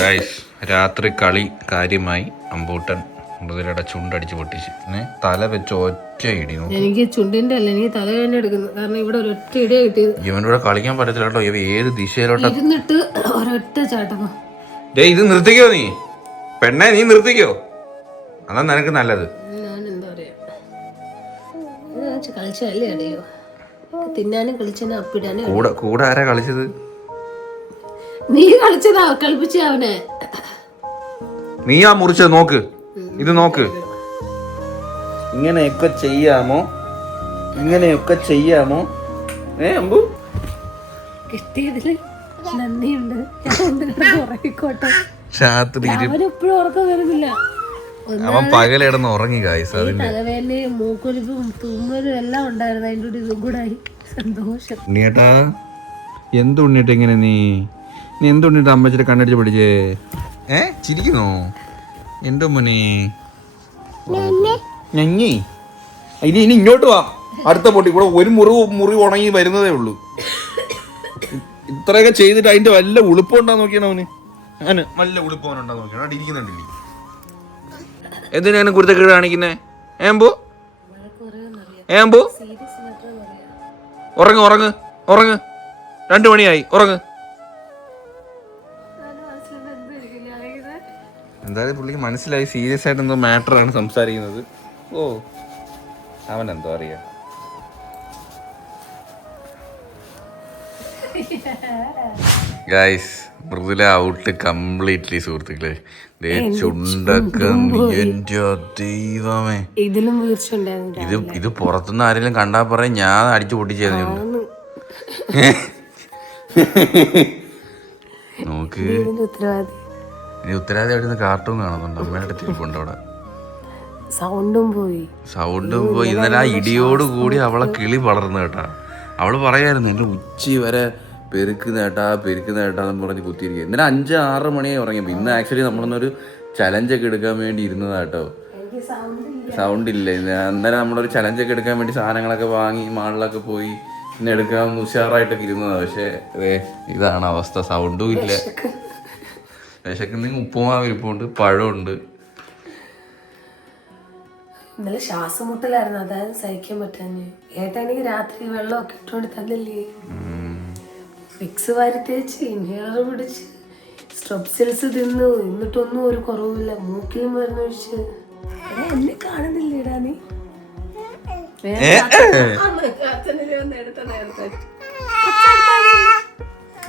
Guys രാത്രി കളി കാര്യമായി. അമ്പൂട്ടൻ മൃദുലയുടെ ചുണ്ടടിച്ച് പൊട്ടിച്ച് തല വെച്ച് ഒറ്റ ഇടി. എനിക്ക് ചുണ്ടിന്റെ അല്ല, എനിക്ക് തല തന്നെ എടുക്കുന്നു. കാരണം ഇവിടെ ഒരൊറ്റ ഇടിയാ കിട്ടിയത്. ഇവനൂടെ കളിക്കാൻ പറ്റത്തില്ല കേട്ടോ. ഇവ ഏത് ദിശയിലോട്ട് ഇരുന്നിട്ട് ഒരൊറ്റ ചാട്ടം. ഇത് നിർത്തിക്കോ നീ പെണ്ണെ, നീ നിർത്തിക്കോ. അതാ നിനക്ക് നല്ലത്. ഞാൻ എന്താ പറയാ, കളിച്ചല്ലേ അടയോ, തിന്നാനും കളിച്ചതിനും അപ്പിടാനും. കൂടെ ആരാ കളിച്ചത്? നീ കളിച്ചതാ, കളിപ്പിച്ച അവനെ. നീ ആ മുറിച്ചത് നോക്ക്, ഇത് നോക്ക്. ഇങ്ങനെയൊക്കെ ചെയ്യാമോ? ഇങ്ങനെയൊക്കെ ചെയ്യാമോ? അമ്പു കിട്ടിയതില് നന്ദിയുണ്ട്. ഉറങ്ങിക്കോട്ടെ. രാത്രി അവനെപ്പോഴും ഉറക്കം വരുന്നില്ല. അവൻ പകലിടന്ന് ഉറങ്ങി ഗൈസ്. അതിന്റെ തലവേദനയും മൂക്കൊലിപ്പും തുമ്മലും എല്ലാം ഉണ്ടായിരുന്നു. അതിൻ്റെ കൂടെ ഇതും കൂടെ ആയി. സന്തോഷം. ഉണ്ണിയേട്ടാ, എന്തുണ്ണിട്ട് ഇങ്ങനെ നീ എന്തുണ്ണിട്ട് അമ്മച്ചിട്ട് കണ്ണടിച്ച് പഠിച്ചേ? ചിരിക്കുന്നോ എന്റെ മോനെ? ഞങ്ങി ഇനി ഇങ്ങോട്ട് വാ. അടുത്ത പൊട്ടി കൂടെ ഒരു മുറി ഉണങ്ങി വരുന്നതേ ഉള്ളൂ. ഇത്രയൊക്കെ ചെയ്തിട്ട് അതിന്റെ വല്ല ഉളുപ്പുണ്ടാ നോക്കിയാണ് അവന്. അങ്ങനെ വല്ല ഉളുപ്പവനുണ്ടാ നോക്കിയാണ്. അവിടെ ഇരിക്കുന്നുണ്ടില്ലേ? എന്തിനാണ് കുരുത്തക്കേട് കാണിക്കുന്നേ? ഏമ്പോ ഉറങ്ങ് ഉറങ്ങ് ഉറങ്ങ്. 2 മണിയായി, ഉറങ്ങ്. എന്തായാലും പുള്ളിക്ക് മനസ്സിലായി സീരിയസ് ആയിട്ട് എന്തോ മാറ്ററാണ് സംസാരിക്കുന്നത്. ഓ, അവൻ എന്തോ അറിയാ. ഗൈസ്, മൃദുല ഔട്ട് കംപ്ലീറ്റ്ലി സുഹൃത്തുക്കളെ. ചുണ്ടൊക്കെ എന്റെ ദൈവമേ. ഇതിലും വീഴ്ച. ഇത് പുറത്തുനിന്ന് ആരെങ്കിലും കണ്ടാ പറയും ഞാൻ അടിച്ചു പൊട്ടിച്ചേരുന്നുണ്ട്. നോക്ക്, ഇനി ഉത്തരവാദി അവിടെ നിന്ന് കാർട്ടൂൺ കാണുന്നുണ്ട്. അമ്മയുടെ അടുത്ത് ഇരിപ്പുണ്ട് അവിടെ. സൗണ്ടും പോയി. ഇന്നലെ ആ ഇടിയോട് കൂടി അവളെ കിളി വളർന്നു കേട്ടാ. അവള് പറയായിരുന്നു എന്റെ ഉച്ചി വരെ പെരുക്കുന്നേട്ടാന്ന് പറഞ്ഞ് കുത്തിയിരിക്കുക. ഇന്നലെ 5-6 മണിയായി ഉറങ്ങിയപ്പോ. ഇന്ന് ആക്ച്വലി നമ്മളൊന്നൊരു ചലഞ്ചൊക്കെ എടുക്കാൻ വേണ്ടി ഇരുന്നതാ കേട്ടോ. സൗണ്ട് ഇല്ല. അന്നേരം നമ്മളൊരു ചലഞ്ചൊക്കെ എടുക്കാൻ വേണ്ടി സാധനങ്ങളൊക്കെ വാങ്ങി മാളിലൊക്കെ പോയി ഇന്ന് എടുക്കാൻ ഉഷാറായിട്ടൊക്കെ ഇരുന്നതാ. പക്ഷെ ഇതാണ് അവസ്ഥ. സൗണ്ടും ഇല്ല. വിശക്കുന്നെങ്കിൽ ഉപ്പുമാവ് ഇരിപ്പുണ്ട്, പഴമുണ്ട്. ഇന്നലെ ശ്വാസം മുട്ടലായിരുന്നു, അതായത് സഹിക്കാൻ പറ്റാഞ്ഞ്. ഏട്ടാ എനിക്ക് രാത്രി വെള്ളമൊക്കെ ഇട്ടുകൊണ്ട് തന്നില്ലേ. വിക്സ് വാരി തേച്ച് ഇൻഹേലർ പിടിച്ച് സ്ട്രെപ്സിൽസ് തിന്നു. എന്നിട്ടൊന്നും ഒരു കുറവില്ല. മൂക്കിലും മരുന്ന് ഒഴിച്ച്. എന്നെ കാണുന്നില്ലേടാ നീ?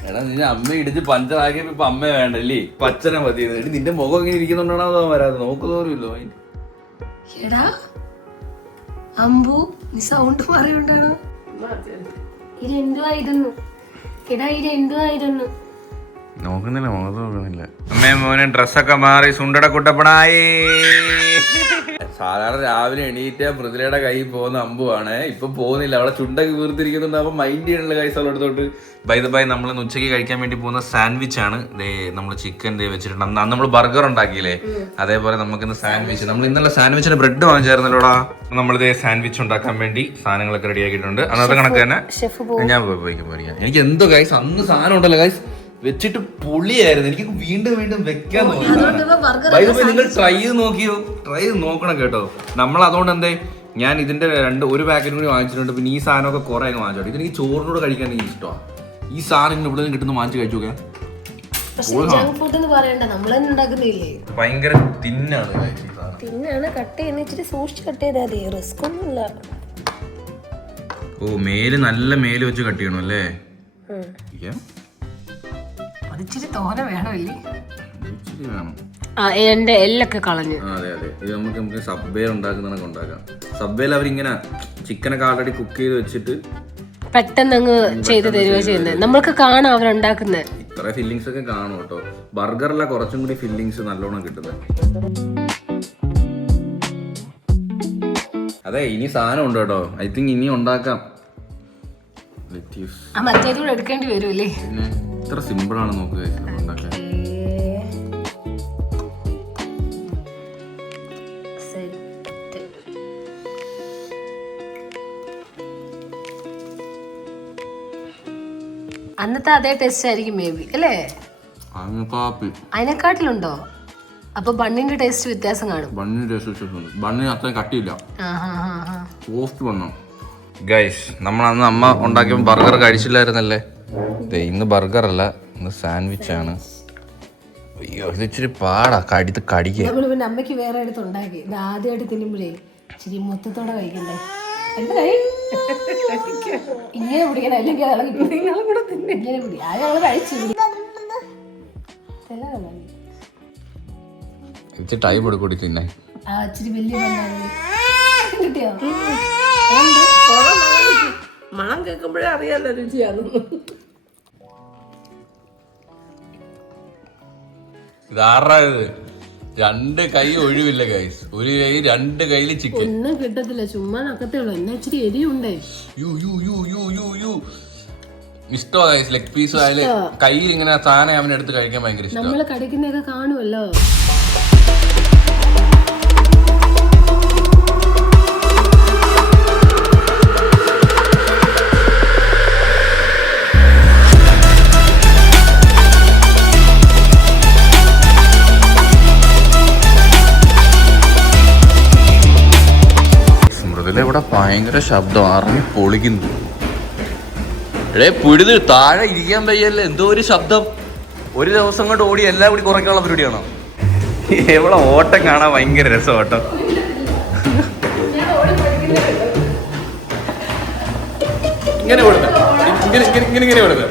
എടാ, നിന്നെ അമ്മ ഇടിച്ച് പഞ്ചറാക്കിയപ്പോ ഇപ്പൊ അമ്മ വേണ്ടല്ലേ? പച്ചനെ മതി. നിന്റെ മുഖം ഇങ്ങനെ ഇരിക്കുന്നുണ്ടാണോ വരാതെ നോക്കുന്നവരുമല്ലോ. എടാ അമ്പു, നീ സൗണ്ട് പറയുണ്ടാണോ? ഇതെന്തുവായിരുന്നു? എടാ ഇതെന്തുവായിരുന്നു? നോക്കുന്നില്ല, മുഖത്ത് നോക്കുന്നില്ല. അമ്മേ മോനെ ഡ്രസ്സൊക്കെ മാറി സുണ്ടട കുട്ടപ്പണായി. സാധാരണ രാവിലെ എണീറ്റ മൃദുലയുടെ കയ്യിൽ പോകുന്ന അമ്പുവാണ്. ഇപ്പൊ പോകുന്നില്ല. അവളെ ചുണ്ടൊക്കെ വീർത്തിരിക്കുന്നുണ്ട്. അപ്പൊ മൈൻഡ് ചെയ്യണല്ലോ കൈസ് അവളെടുത്തോട്ട്. ബൈ നമ്മൾ ഉച്ചയ്ക്ക് കഴിക്കാൻ വേണ്ടി പോകുന്ന സാൻഡ്വിച്ച് ആണ്. നമ്മൾ ചിക്കൻ വെച്ചിട്ടുണ്ട്. അന്ന് നമ്മൾ ബർഗർ ഉണ്ടാക്കിയില്ലേ, അതേപോലെ നമുക്കിന്ന് സാൻഡ്വിച്ച്. നമ്മൾ ഇന്നലെ സാൻഡ്വിച്ചിന് ബ്രെഡ് വാങ്ങിച്ചായിരുന്നല്ലോടാ. നമ്മളിത് സാൻഡ്വിച്ച് ഉണ്ടാക്കാൻ വേണ്ടി സാധനങ്ങളൊക്കെ റെഡി ആക്കിയിട്ടുണ്ട്. അന്നത്തെ കണക്ക് തന്നെ ഞാൻ പോയിക്കാം. എനിക്ക് എന്തോ ഗൈസ് അന്ന് സാധനം ഉണ്ടല്ലോ ഗൈസ്, വെച്ചിട്ട് പൊളിയായിരുന്നു. എനിക്ക് വീണ്ടും വെക്കാൻ തോന്നുന്നു. നിങ്ങൾ ട്രൈ ചെയ്ത് നോക്കണം കേട്ടോ. നമ്മൾ അതുകൊണ്ട് എന്തേ, ഞാൻ ഇതിന്റെ ഒരു പാക്കറ്റും കൂടി വാങ്ങിച്ചിട്ടുണ്ട്. പിന്നെ ഈ സാധനമൊക്കെ കുറെ അങ്ങ് വാങ്ങിച്ചോട്ടെ. ഇതെനിക്ക് ചോറിനോട് കഴിക്കാൻ എനിക്ക് ഇഷ്ടമാണ്. ഈ സാധനം ഇവിടെ നിന്ന് കിട്ടുന്ന വാങ്ങിച്ച് കഴിച്ചു നോക്കാം. ഭയങ്കര തിന്നാണ്. കട്ട് ചെയ്യുന്ന ഇച്ചിരി സൂക്ഷിച്ച് കട്ട് ചെയ്താൽ മതി. റിസ്ക് ഒന്നുമില്ല. ഓ, നല്ല മേല് വെച്ച് കട്ട് ചെയ്യണം അല്ലേ? ഇച്ചിരി തോന വേണമല്ലേ? ഇച്ചിരി വേണം. എന്റെ എല്ലൊക്കെ കളഞ്ഞു. അതെ ഇത് നമുക്ക് സബ്വേ ഉണ്ടാക്കുന്നതൊക്കെ ഉണ്ടാക്കാം. സബ്വേയിൽ അവരിങ്ങനെ ചിക്കനൊക്കെ ആൾറെഡി കുക്ക് ചെയ്ത് വെച്ചിട്ട് പെട്ടെന്ന് അങ്ങ് ചെയ്ത് തരുക ചെയ്യുന്നത്. നമ്മൾക്ക് കാണാം അവരുണ്ടാക്കുന്നത്. ഇത്ര ഫില്ലിങ്സ് ഒക്കെ കാണും കേട്ടോ. ബർഗറിലെ കുറച്ചും കൂടി ഫില്ലിങ്സ് നല്ലോണം കിട്ടുന്നത്. അതെ, ഇനി സാധനം ഉണ്ട് കേട്ടോ. ഐ തിങ്ക് ഇനി ഉണ്ടാക്കാം. മറ്റേതുകൂടെ എടുക്കേണ്ടി വരുമല്ലേ? ഇത്ര സിമ്പിൾ ആണ് നോക്കുക ഉണ്ടാക്കാൻ. അന്നത്തെ അതേ ടേസ്റ്റ് ആയിരിക്കും മേ ബി അല്ലേ? ആ കാപ്പി അതിനെക്കാട്ടിലുണ്ടോ? അപ്പൊ ബണ്ണിന്റെ ടേസ്റ്റ് വ്യത്യാസം കാണും. ബണ്ണിന് ടേസ്റ്റ് വ്യത്യാസമുണ്ട്. ബണ്ണിന് അത്രയും കട്ടിയില്ല, സോഫ്റ്റ് ബണ്ണോ. ഗൈസ്, നമ്മളന്ന് അമ്മ ഉണ്ടാക്കിയപ്പോൾ ബർഗർ കഴിച്ചില്ലായിരുന്നല്ലേ? ഇന്ന് ബർഗർ അല്ല, ഇന്ന് സാൻഡ്വിച്ച് ആണ്. അയ്യോ, ഇത് ഇച്ചിരി പാടാ കടിക്കാൻ. നമ്മള് പിന്നെ അമ്മയ്ക്ക് വേറെ അടുത്ത് ഉണ്ടാക്കി. ഇത് ആദ്യമായിട്ട് തിന്നുമ്പോഴേ ഇച്ചിരി മൊത്തത്തോടെ കഴിക്കണ്ടേ. ഇങ്ങനെ പിടിക്കണം, അല്ലെങ്കിൽ നിങ്ങളും കൂടെ തിന്നെ. ഇങ്ങനെ പിടി. ആ ഞങ്ങള് കഴിച്ചു. ഇച്ചിരി ടൈം എടുക്കൂടി തിന്നെ. ഇച്ചിരി വലിയ കിട്ടിയോ? മണം കേൾക്കുമ്പോഴേ അറിയാലോ രുചിയാണ്. ഇതാറാ ഇത്? 2 കൈ ഒഴിവില്ല ഗൈസ്. ഒരു കൈ 2 കൈയില് ചിക്കൻ. ഒന്നും കിട്ടത്തില്ല, ചുമ്മാ നക്കത്തേ ഉള്ളൂ. എന്നാ ഇച്ചിരി എരിയുണ്ടേ. ഇഷ്ടോ ഗൈസ്? ലെഗ് പീസ് ആയാലും കയ്യിൽ ഇങ്ങനെ സാധനം അവനെടുത്ത് കഴിക്കാൻ ഭയങ്കര ഇഷ്ടം. നമ്മള് കടിക്കുന്നൊക്കെ കാണുമല്ലോ. ഇവിടെ ഭയങ്കര ശബ്ദം, അറിഞ്ഞ് പൊളിക്കുന്നു. പിടിത് താഴെ ഇരിക്കാൻ വയ്യല്ലേ, എന്തോ ഒരു ശബ്ദം. ഒരു ദിവസം കൊണ്ട് ഓടി എല്ലാം കൂടി കുറയ്ക്കാനുള്ള പരിപാടിയാണോ? എവിടെ ഓട്ടം കാണാൻ ഭയങ്കര രസം. ഓട്ടം ഇങ്ങനെ കൊടുത്ത ഇങ്ങനെ കൊടുത്ത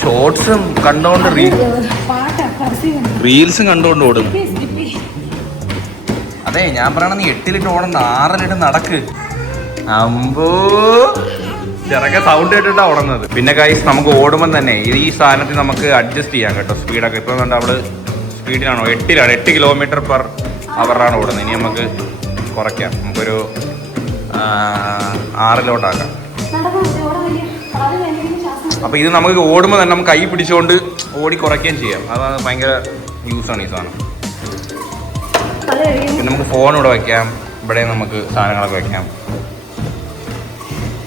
ഷോർട്സും കണ്ടോണ്ട് റീൽസും കണ്ടോണ്ട് ഓടുന്നു. അതെ ഞാൻ പറയണ, നീ 8 ഓടണ്ട, 6 നടക്ക്. അമ്പോ ചെറുക്കെ സൗണ്ട് കേട്ടിട്ടാ ഓടുന്നത്. പിന്നെ ഗൈസ്, നമുക്ക് ഓടുമ്പോൾ തന്നെ ഈ സാധനത്തിൽ നമുക്ക് അഡ്ജസ്റ്റ് ചെയ്യാം കേട്ടോ സ്പീഡൊക്കെ. ഇപ്പൊ അവള് സ്പീഡിലാണോ 8 km/h ഓടുന്നത്. ഇനി നമുക്ക് കുറയ്ക്കാം, നമുക്കൊരു 6 അപ്പൊ ഇത് നമുക്ക് ഓടുമ്പോൾ തന്നെ നമുക്ക് കൈ പിടിച്ചുകൊണ്ട് ഓടി കുറയ്ക്കുകയും ചെയ്യാം. അതാണ് ഭയങ്കര യൂസാണ് ഈ സാധനം. പിന്നെ നമുക്ക് ഫോൺ ഇവിടെ വയ്ക്കാം, ഇവിടെ നമുക്ക് സാധനങ്ങളൊക്കെ വയ്ക്കാം.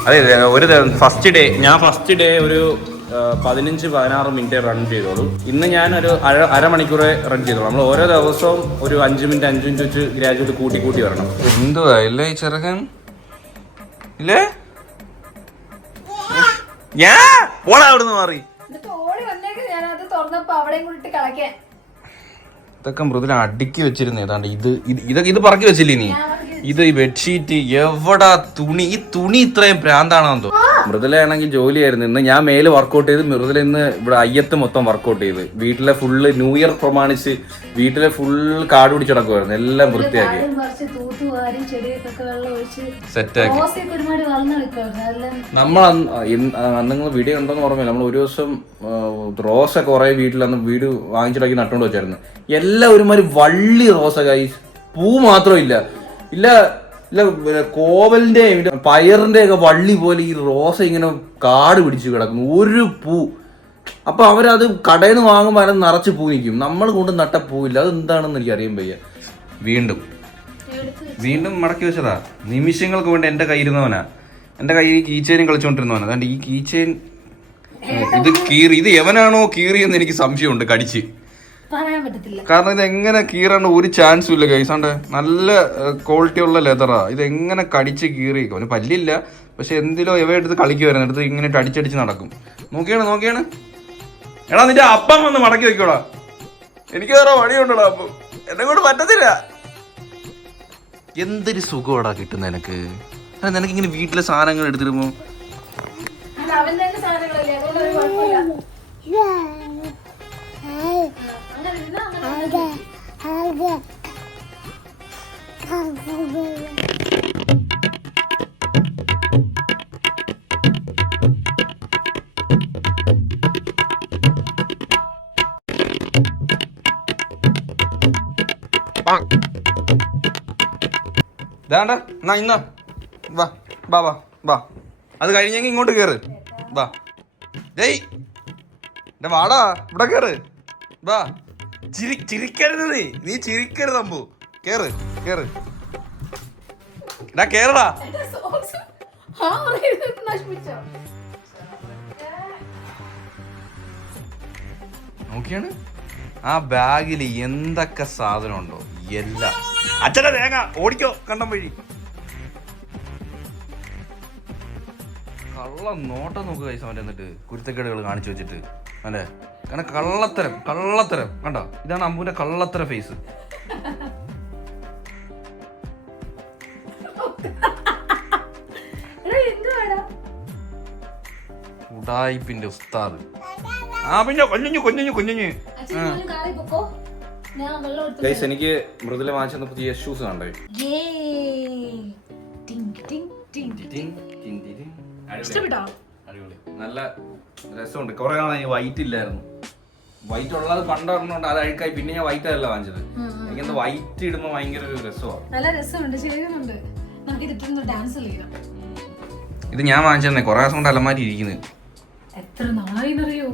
അതെ, ഒരു ഫസ്റ്റ് ഡേ ഒരു 15-16 മിനിറ്റ് റൺ ചെയ്തോളൂ. ഇന്ന് ഞാൻ ഒരു അരമണിക്കൂറെ റൺ ചെയ്തോളൂ. നമ്മൾ ഓരോ ദിവസവും ഒരു 5 മിനിറ്റ് വെച്ച് ഗ്രാജുവേറ്റ് കൂട്ടി വരണം. എന്തുവാ ഇല്ലേ ഈ ചെറുക്കൻ ഇല്ലേ? അവിടുന്ന് മാറി ഇതൊക്കെ മൃദുല അടുക്കി വെച്ചിരുന്നു. ഏതാണ്ട് ഇത് പറക്കി വെച്ചില്ലേ നീ? ഇത് ഈ ബെഡ്ഷീറ്റ് എവിടാ തുണി? ഈ തുണി ഇത്രയും ഭ്രാന്താണെന്നോ? മൃദുലയാണെങ്കിൽ ജോലിയായിരുന്നു. ഇന്ന് ഞാൻ മേല് വർക്കൗട്ട് ചെയ്ത്, മൃദുല ഇന്ന് ഇവിടെ അയ്യത്ത് മൊത്തം വർക്കൗട്ട് ചെയ്ത്. വീട്ടിലെ ഫുള്ള് ന്യൂ ഇയർ പ്രമാണിച്ച് വീട്ടിലെ ഫുൾ കാട് പിടിച്ച് നടക്കുമായിരുന്നു. എല്ലാം വൃത്തിയാക്കി സെറ്റാക്കി. നമ്മൾ നിങ്ങൾ വീഡിയോ ഉണ്ടോന്ന് ഓർമ്മയില്ല, നമ്മൾ ഒരു ദിവസം റോസ കുറെ വീട്ടിലന്ന് വീട് വാങ്ങിച്ചിടക്കി നട്ടുകൊണ്ട് വെച്ചായിരുന്നു. എല്ലാം ഒരുമാതിരി വള്ളി റോസ ഗൈസ്, പൂ മാത്രം ഇല്ല. കോവലിന്റെ പയറിന്റെ ഒക്കെ വള്ളി പോലെ ഈ റോസ ഇങ്ങനെ കാട് പിടിച്ച് കിടക്കുന്നു, ഒരു പൂ. അപ്പൊ അവരത് കടയിൽ നിന്ന് വാങ്ങുമ്പോൾ അതിന് നിറച്ച് പൂ നിൽക്കും. നമ്മൾ കൊണ്ട് നട്ട പൂവില്ല. അത് എന്താണെന്ന് എനിക്ക് അറിയാൻ വയ്യ. വീണ്ടും മടക്കി വെച്ചതാ. നിമിഷങ്ങൾക്ക് വേണ്ടി എന്റെ കൈ ഇരുന്നവനാ. എന്റെ കൈ കീച്ചെയിനും കളിച്ചോണ്ടിരുന്നവനാ. അതുകൊണ്ട് ഈ കീച്ചെയിൻ ഇത് കീറി, ഇത് എവനാണോ കീറിയെന്ന് എനിക്ക് സംശയമുണ്ട് കടിച്ച്. കാരണം ഇത് എങ്ങനെ കീറാണ്ട് ഒരു ചാൻസും ഇല്ല കൈസാണ്ട്. നല്ല ക്വാളിറ്റി ഉള്ള ലെതറാ. ഇത് എങ്ങനെ കടിച്ച് കീറി? അവന് പല്ലില്ല, പക്ഷെ എന്തിലോ ഇവ എടുത്ത് കളിക്കുമായിരുന്നു. എടുത്ത് ഇങ്ങനെ അടിച്ചടിച്ച് നടക്കും. നോക്കിയാണ് എടാ, നിന്റെ അപ്പം വന്ന് മടക്കി വെക്കോടാ. എനിക്ക് വേറെ വഴിയുണ്ടോടാ. അപ്പം എന്നെ കൊണ്ട് പറ്റത്തില്ല. എന്തൊരു സുഖമാടാ കിട്ടുന്ന നിനക്ക്. നിനക്കിങ്ങനെ വീട്ടിലെ സാധനങ്ങൾ എടുത്തിരുമ്പോ ഇതാണ്ട എന്നാ ഇന്ന വാ വാ വാ വാ. അത് കഴിഞ്ഞെങ്കിൽ ഇങ്ങോട്ട് കേറ്. വാ ജയ് വാടാ, ഇവിടെ കേറ്. വാ, ചിരിക്കരുത്. നീ ചിരിക്കരുത്. അമ്പു കേറ്. കേറടാ. നശിപ്പിച്ചോ നോക്കിയാണ് ആ ബാഗിൽ എന്തൊക്കെ സാധനം ഉണ്ടോ എല്ലാം. അച്ഛനെ തേങ്ങ ഓടിക്കോ കണ്ടം വഴി. കള്ള നോട്ടം നോക്കുക കൈസ അവൻ്റെ എന്നിട്ട് കുരുത്തക്കേടുകൾ കാണിച്ചു വെച്ചിട്ട് അല്ലേ. കാരണം കള്ളത്തരം കണ്ടോ, ഇതാണ് അമ്പുവിന്റെ കള്ളത്തര ഫേസ്. ഉടായിപ്പിന്റെ ഉസ്താദ്. ആ പിന്നെ കൊഞ്ഞു. ഗൈസ് എനിക്ക് മൃദുല വാങ്ങിച്ച പുതിയ ഷൂസ് കണ്ടേ. അടിപൊളി, നല്ല രസമുണ്ട്. കുറെ നാളായി വൈറ്റ് ഇല്ലായിരുന്നു. വൈറ്റ് ഉള്ളത് പണ്ടൊരെണ്ണുണ്ട്, അത് അഴുക്കായി. പിന്നെ ഞാൻ വൈറ്റ് അല്ല വാങ്ങിച്ചത്. എനിക്കെന്താ വൈറ്റ് ഇടുമ്പോ ഭയങ്കര ഒരു രസമാണ്. നല്ല രസമുണ്ട്, ചെയ്യുന്നുണ്ട്. ഇത് ഞാൻ വാങ്ങിച്ചതന്നെ, കുറെ ദിവസം കൊണ്ട് അലമാരി ഇരിക്കുന്നത്. എത്ര നാളായിന്നറിയോ?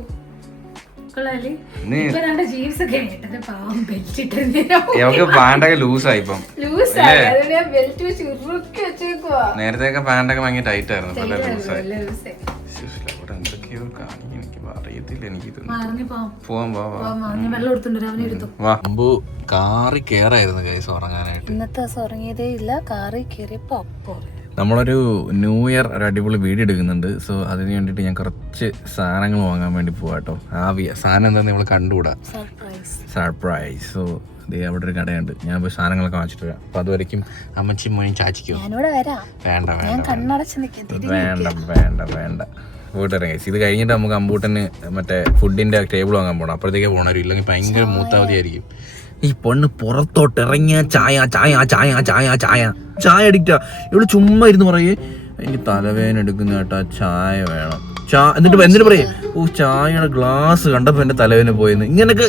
പാൻറ്റൊക്കെ ലൂസായി ഇപ്പം. നേരത്തെ പാൻറ്റൊക്കെ ഭയങ്കര ടൈറ്റ് ആയിരുന്നു, ഇപ്പൊ ലൂസായി. എന്തൊക്കെയോ കാണി, എനിക്ക് അറിയത്തില്ല. എനിക്കിത് അമ്പു കാറി കേറായിരുന്നു ഗൈസ് ഉറങ്ങാനായിട്ട്. ഇന്നത്തെ ദിവസം ഉറങ്ങിയതേ ഇല്ല, കാറി കയറിയപ്പോ അപ്പൊ നമ്മളൊരു ന്യൂ ഇയർ ഒരു അടിപൊളി വീഡിയോ എടുക്കുന്നുണ്ട്. സോ അതിന് വേണ്ടിയിട്ട് ഞാൻ കുറച്ച് സാധനങ്ങൾ വാങ്ങാൻ വേണ്ടി പോവാട്ടോ. സാധനം എന്താണെന്ന് നമ്മൾ കണ്ടുകൂടാ, സർപ്രൈസ്. സോ അവിടെ ഒരു കടയുണ്ട്, ഞാൻ പോയി സാധനങ്ങളൊക്കെ വാങ്ങിച്ചിട്ട് വരാം. അപ്പൊ അതുവരെയ്ക്കും അമ്മച്ചി മോനും ചാച്ചിക്കോ? വേണ്ട വീട്ടിറങ്ങി. ഇത് കഴിഞ്ഞിട്ട് നമുക്ക് അമ്പൂട്ടന് മറ്റേ ഫുഡിന്റെ ടേബിൾ വാങ്ങാൻ പോകണം. അപ്പോഴത്തേക്ക് പോകണവരും, ഇല്ലെങ്കിൽ ഭയങ്കര മൂത്താവധിയായിരിക്കും. ഈ പെണ്ണ് പുറത്തോട്ട് ഇറങ്ങിയ ചായ അഡിക്റ്റാ. ഇവിടെ ചുമ്മാ ഇരുന്ന് പറയേ എനിക്ക് തലവേദന എടുക്കുന്ന കേട്ടാ, ചായ വേണം. എന്നിട്ട് പറയേ ഓ ചായയുടെ ഗ്ലാസ് കണ്ടപ്പോ എന്റെ തലവേദന പോയെന്ന്. ഇങ്ങനൊക്കെ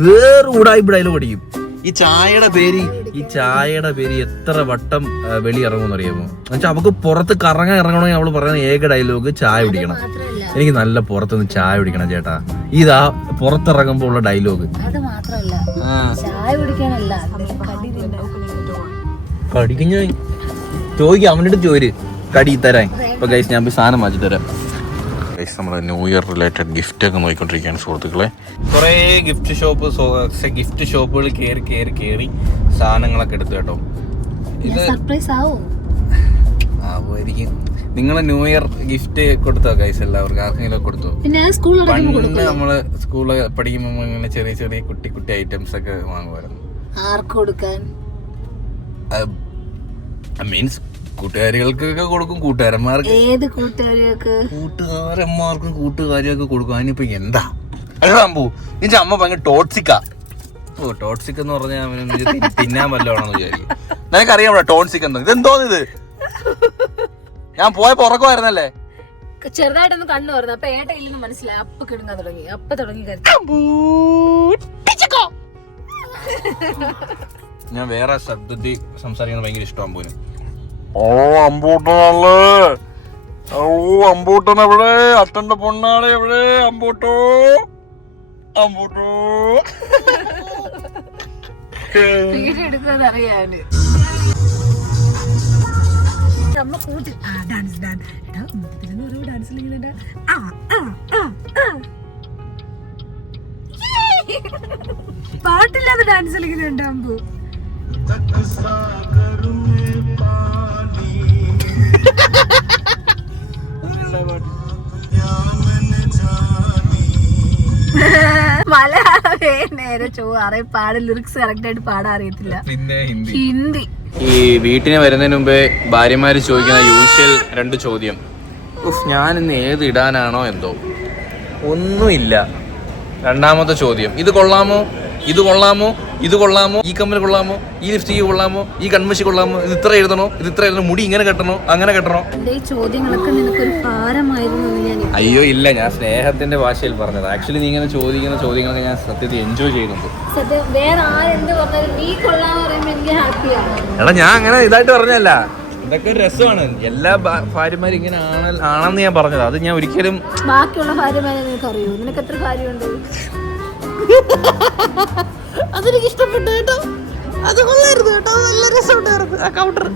വേറെ ഊടായിപ്പിടായാലും പഠിക്കും. ഈ ചായയുടെ പേര് എത്ര വട്ടം വെളി ഇറങ്ങുമെന്ന് അറിയാമോ? എന്നുവെച്ചാൽ അവക്ക് പുറത്ത് ഇറങ്ങണമെങ്കിൽ അവള് പറയുന്ന ഏക ഡയലോഗ് ചായ കുടിക്കണം. എനിക്ക് നല്ല പുറത്തുനിന്ന് ചായ കുടിക്കണം ചേട്ടാ. ഇതാ പുറത്തിറങ്ങുമ്പോ ഉള്ള ഡയലോഗ്. കടിക്കഞ്ഞ ചോദിക്കാം, അവനോട് ചോര് കടി തരാൻ. ഇപ്പൊ ഗൈസ് ഞാൻ പോയി സാധനം മാറ്റി തരാം. ഗൈസ് നമ്മള് ന്യൂ ഇയർ റിലേറ്റഡ് ഗിഫ്റ്റ് ഒക്കെ നോക്കിക്കൊണ്ടിരിക്കുകയാണ് സുഹൃത്തുക്കളെ. കുറേ ഗിഫ്റ്റ് ഷോപ്പുകൾ കയറി സാധനങ്ങളൊക്കെ എടുത്തു കേട്ടോ. ഇത് ആവുമായിരിക്കും. നിങ്ങള് ന്യൂ ഇയർ ഗിഫ്റ്റ് കൊടുത്തോ ഗൈസ്? എല്ലാവർക്കും ആർക്കെങ്കിലും കൊടുത്തോ? പണ്ട് നമ്മള് സ്കൂളിൽ പഠിക്കുമ്പോ ഇങ്ങനെ ചെറിയ കുട്ടി ഐറ്റംസ് ഒക്കെ വാങ്ങുമായിരുന്നു. ആർക്ക് കൊടുക്കാൻ? മീൻസ് കൂട്ടുകാരികൾക്കൊക്കെ കൊടുക്കും, കൂട്ടുകാരന്മാർക്ക്. ഏത് കൂട്ടുകാരികൾക്ക്? കൂട്ടുകാരന്മാർക്കും കൂട്ടുകാരികൾക്ക് കൊടുക്കും. അതിനിപ്പോ എന്താ അമ്പൂ നിന്റെ അമ്മ ഭയങ്കര ടോക്സിക്കാ. ഓ ടോക്സിക് എന്ന് പറഞ്ഞാൽ അവന് തിന്നാൻ വല്ലതാണെന്ന് വിചാരിക്കും. നിനക്കറിയാം ടോക്സിക് എന്താ? ഇതെന്തോന്ന് ഇത്? ഞാൻ പോയപ്പോ ഉറക്കമായിരുന്നല്ലേ? ചെറുതായിട്ടൊന്ന് കണ്ണു പറഞ്ഞു. അപ്പൊ ഏട്ട ഇല്ലെന്ന് മനസ്സിലായി. അപ്പൊ കിടുങ്ങാൻ തുടങ്ങി. അപ്പൊ തുടങ്ങി ഞാൻ വേറെ ശബ്ദത്തിൽ സംസാരിക്കുന്നത് ഭയങ്കര ഇഷ്ടം അമ്പൂന്. ഓ അമ്പൂട്ടനല്ലേ, ഓ അമ്പൂട്ടൻ എവിടെ? അട്ടന്റെ പൊണ്ണാണ് എവിടെ? അമ്പൂട്ടോ എടുക്കാതെ അറിയാന് അമ്മ കൂട്ടി ഡാൻസ് ഡാൻസിലിങ്ങനെ പാട്ടില്ലാതെ ഡാൻസ് കളിക്കുന്നുണ്ട് അമ്പു. മലയാളമേ നേരെ പാട് ലിറിക്സ് കറക്റ്റ് ആയിട്ട് പാടാൻ അറിയത്തില്ല. പിന്നെ ഹിന്ദി. ഈ വീട്ടിന് വരുന്നതിന് മുമ്പേ ഭാര്യമാര് ചോദിക്കുന്ന യൂഷ്വൽ 2 ചോദ്യം. ഞാൻ ഇന്ന് ഏത് ഇടാനാണോ എന്തോ. ഒന്നുമില്ല. രണ്ടാമത്തെ ചോദ്യം, ഇത് കൊള്ളാമോ, ഇത് കൊള്ളാമോ, ഇത് കൊള്ളാമോ, ഈ കമ്മൽ കൊള്ളാമോ, ഈ ലിപ്സ്റ്റിക് കൊള്ളാമോ, ഈ കൺമശി കൊള്ളാമോ, ഇത് ഇത്ര എഴുതണോ, ഇത് ഇത്ര എഴുതണോ, മുടി ഇങ്ങനെ കെട്ടണോ, അങ്ങനെ കെട്ടണോ? അയ്യോ ഇല്ല, ഞാൻ സ്നേഹത്തിന്റെ ഭാഷയിൽ പറഞ്ഞത്. ആക്ച്വലി നീ ഇങ്ങനെ ചോദിക്കുന്ന ചോദ്യങ്ങളൊക്കെ ഞാൻ സത്യത്തിൽ എൻജോയ് ചെയ്യുന്നുണ്ട്. എടാ ഞാൻ അങ്ങനെ ഇതായിട്ട് പറഞ്ഞല്ല, ഇതൊക്കെ ഒരു രസമാണ്. എല്ലാ ഭാര്യമാരും ഇങ്ങനെ ആണെന്ന് ഞാൻ പറഞ്ഞത്. അത് ഞാൻ ഒരിക്കലും ബാക്കിയുള്ള ഭാര്യമാരെ നിനക്ക് അറിയൂ? നിനക്ക് എത്ര ഭാര്യയുണ്ട്? അതെനിക്ക് ഇഷ്ടപ്പെട്ടു കേട്ടോ. അത് കൊള്ളായിരുന്നു കേട്ടോ, നല്ല രസമുണ്ടായിരുന്നു ആ കൗണ്ടർ.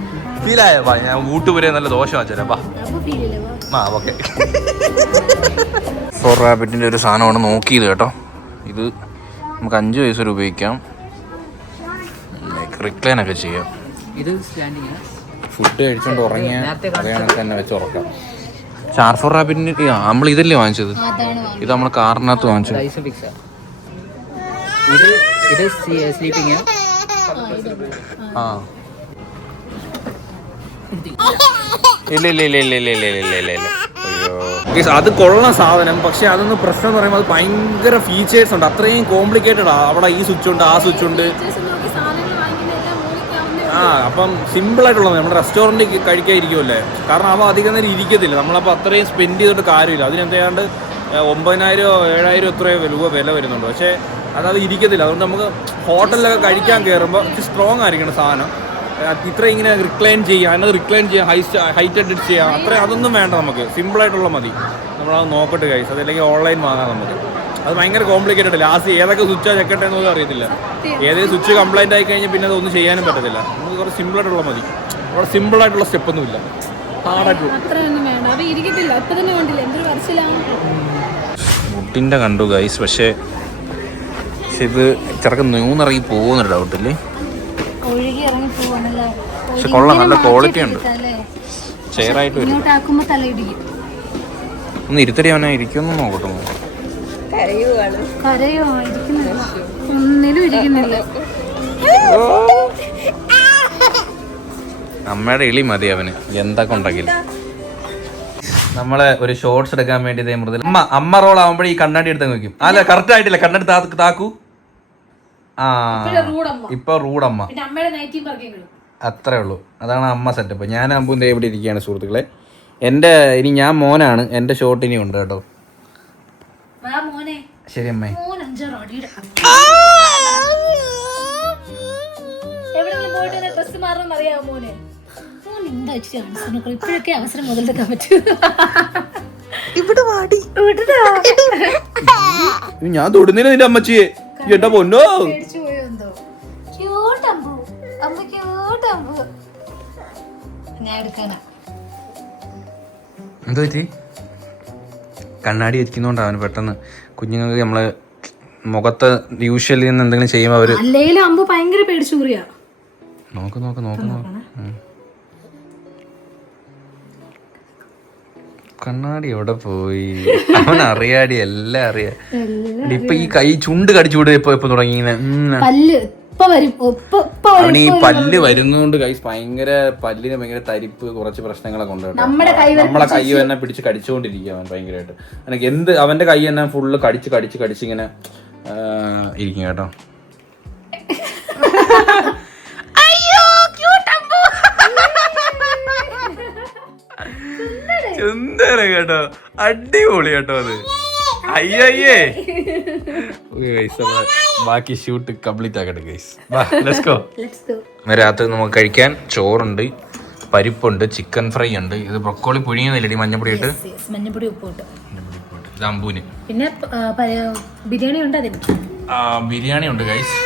ഫീലായോ വാ ഞാൻ ഊട്ടുപുരേ നല്ല ദോശ വാങ്ങിച്ചാ വാ ആ ഓക്കെ. ഫോർ റാബിറ്റിൻ്റെ ഒരു സാധനമാണ് നോക്കിയത് കേട്ടോ. ഇത് നമുക്ക് 5 വയസ്സ് വരെ ഉപയോഗിക്കാം. ലൈക്ക് റിക്ലൈൻ ഒക്കെ ചെയ്യാം. ഇത് സ്റ്റാൻഡിങ് ഫുഡ് കഴിച്ചുകൊണ്ട് ഉറങ്ങിയ അതേണക്ക് തന്നെ വെച്ച് ഉറക്കാം. 4 റാബിറ്റിന് നമ്മൾ ഇതല്ലേ വാങ്ങിച്ചത്? ഇത് നമ്മൾ കാറിനകത്ത് വാങ്ങിച്ചത്. ഇത് സ്ലീപ്പിംഗ് ആ ഇല്ല ഇല്ല ഇല്ല ഇല്ല ഇല്ല ഇല്ല ഇല്ല ഇല്ല ഇല്ല അയ്യോ അത് കൊള്ളാം സാധനം. പക്ഷെ അതൊന്ന് പ്രശ്നം എന്ന് പറയുമ്പോൾ അത് ഭയങ്കര ഫീച്ചേഴ്സ് ഉണ്ട്. അത്രയും കോംപ്ലിക്കേറ്റഡ് ആ. അവിടെ ഈ സ്വിച്ച് ഉണ്ട്, ആ സ്വിച്ച് ഉണ്ട്. ആ അപ്പം സിമ്പിളായിട്ടുള്ളത് നമ്മുടെ റെസ്റ്റോറൻറ്റിൽ കഴിക്കാതിരിക്കുമല്ലേ. കാരണം അവ അധികം നേരം ഇരിക്കത്തില്ല. നമ്മളപ്പോൾ അത്രയും സ്പെൻഡ് ചെയ്തിട്ട് കാര്യമില്ല. അതിനെന്താണ്ട് 9,000 7,000 എത്രയോ രൂപ വില വരുന്നുണ്ട്. പക്ഷേ അതത് ഇരിക്കത്തില്ല. അതുകൊണ്ട് നമുക്ക് ഹോട്ടലിലൊക്കെ കഴിക്കാൻ കയറുമ്പോൾ സ്ട്രോങ് ആയിരിക്കണം സാധനം. ഇത്ര ഇങ്ങനെ റിക്ലൈൻ ചെയ്യാം, അതിനകത്ത് റിക്ലൈൻ ചെയ്യാം, ഹൈറ്റ് എഡിറ്റ് ചെയ്യാം. അതൊന്നും വേണ്ട. നമുക്ക് സിമ്പിളായിട്ടുള്ള മതി. നമ്മളത് നോക്കട്ടെ കഴിച്ച്. അതല്ലെങ്കിൽ ഓൺലൈൻ വാങ്ങാം നമുക്ക്. അത് ഭയങ്കര കോംപ്ലിക്കേറ്റഡ്. ലാസ്റ്റ് ഏതൊക്കെ സ്വിച്ചാണ് ചെക്കട്ടെ എന്ന് പോലും അറിയത്തില്ല. ഏതെങ്കിലും സ്വിച്ച് കംപ്ലൈൻറ്റ് ആയി കഴിഞ്ഞാൽ പിന്നെ അതൊന്നും ചെയ്യാനും പറ്റത്തില്ല. നമുക്ക് കുറച്ച് സിമ്പിളായിട്ടുള്ള മതി. അവിടെ സിമ്പിളായിട്ടുള്ള സ്റ്റെപ്പൊന്നുമില്ല. ഹാർഡായിട്ടുള്ള മുട്ടിൻ്റെ കണ്ടു ഗൈസ്. പക്ഷേ ഇത് ചെറുക്ക നൂന്നിറങ്ങി പോകുന്നൊരു ഡൗട്ടില്ലേ. പക്ഷെ കൊള്ളാം, നല്ല ക്വാളിറ്റി ഉണ്ട്. ചെയറായിട്ട് വരും. ഒന്ന് ഇരുത്തടി അവനെ ഇരിക്കുമെന്ന് നോക്കട്ടെ. അമ്മയുടെ ഇളി മതി അവന് എന്തൊക്കെ ഉണ്ടെങ്കിലും. നമ്മളെ ഒരു ഷോർട്സ് എടുക്കാൻ വേണ്ടി ഇതേ മൃദുല അമ്മ റോൾ ആവുമ്പോഴേ ഈ കണ്ണാടി എടുത്ത് വെക്കും. അല്ല കറക്റ്റ് ആയിട്ടില്ല. കണ്ണാടി താക്കൂ. ആ ഇപ്പൊ റൂഡമ്മ അത്രേ ഉള്ളൂ. അതാണ് അമ്മ സെറ്റപ്പ്. ഞാൻ അമ്പൂൻ്റെ ഇവിടെ ഇരിക്കുകയാണ് സുഹൃത്തുക്കളെ. എൻ്റെ ഇനി ഞാൻ മോനാണ്. എൻ്റെ ഷോട്ട് ഇനി ഉണ്ട് കേട്ടോ. ശരി അമ്മേ. ഇപ്പോഴൊക്കെ അവസരം മുതലെടുക്കാൻ പറ്റും. ഞാൻ തൊടുന്നില്ല നിന്റെ അമ്മച്ചിയെ. എന്റെ പൊന്നോ എന്താ പറ്റി? കണ്ണാടി വെക്കുന്നോണ്ട് അവന് പെട്ടെന്ന് കുഞ്ഞുങ്ങൾക്ക് നമ്മള് മുഖത്ത് യൂഷ്വലി എന്തെങ്കിലും ചെയ്യുമ്പോ അവര് അമ്പ് ഭയങ്കര പേടിച്ചൂറിയാ. നോക്ക് നോക്ക് നോക്ക് നോക്ക്. കണ്ണാടി എവിടെ പോയി? അവൻ അറിയാടി, എല്ലാം അറിയാം. ഇപ്പൊ ഈ കൈ ചുണ്ട് കടിച്ചുകൂടെ ഇപ്പൊ തുടങ്ങി ഇങ്ങനെ. അവന് ഈ പല്ല് വരുന്നോണ്ട് കൈസ് ഭയങ്കര പല്ലിന് ഭയങ്കര തരിപ്പ്, കുറച്ച് പ്രശ്നങ്ങളൊക്കെ ഉണ്ട്. നമ്മളെ കൈ തന്നെ പിടിച്ച് കടിച്ചുകൊണ്ടിരിക്കുക അവൻ ഭയങ്കരമായിട്ട്. എനിക്ക് എന്ത് അവന്റെ കൈ തന്നെ ഫുള്ള് കടിച്ച് കടിച്ച് കടിച്ച് ഇങ്ങനെ ഇരിക്കും കേട്ടോ. സുന്ദരം കേട്ടോ, അടിപൊളി കേട്ടോ അത്. അയ്യേ ബാക്കി ഷൂട്ട് കംപ്ലീറ്റ് ആക്കട്ടെ ഗൈസ്. Let's go. രാത്രി നമുക്ക് കഴിക്കാൻ ചോറുണ്ട്, പരിപ്പുണ്ട്, ചിക്കൻ ഫ്രൈ ഉണ്ട്. ഇത് ബ്രൊക്കോളി പുഴുങ്ങിയതല്ലേ മഞ്ഞപ്പൊടി ഇട്ട്? മഞ്ഞപ്പൊടി ഉപ്പിട്ട്. ഇത് അമ്പൂന്. പിന്നെ ബിരിയാണി ഉണ്ട്. അതിന് ബിരിയാണി ഉണ്ട് ഗൈസ്.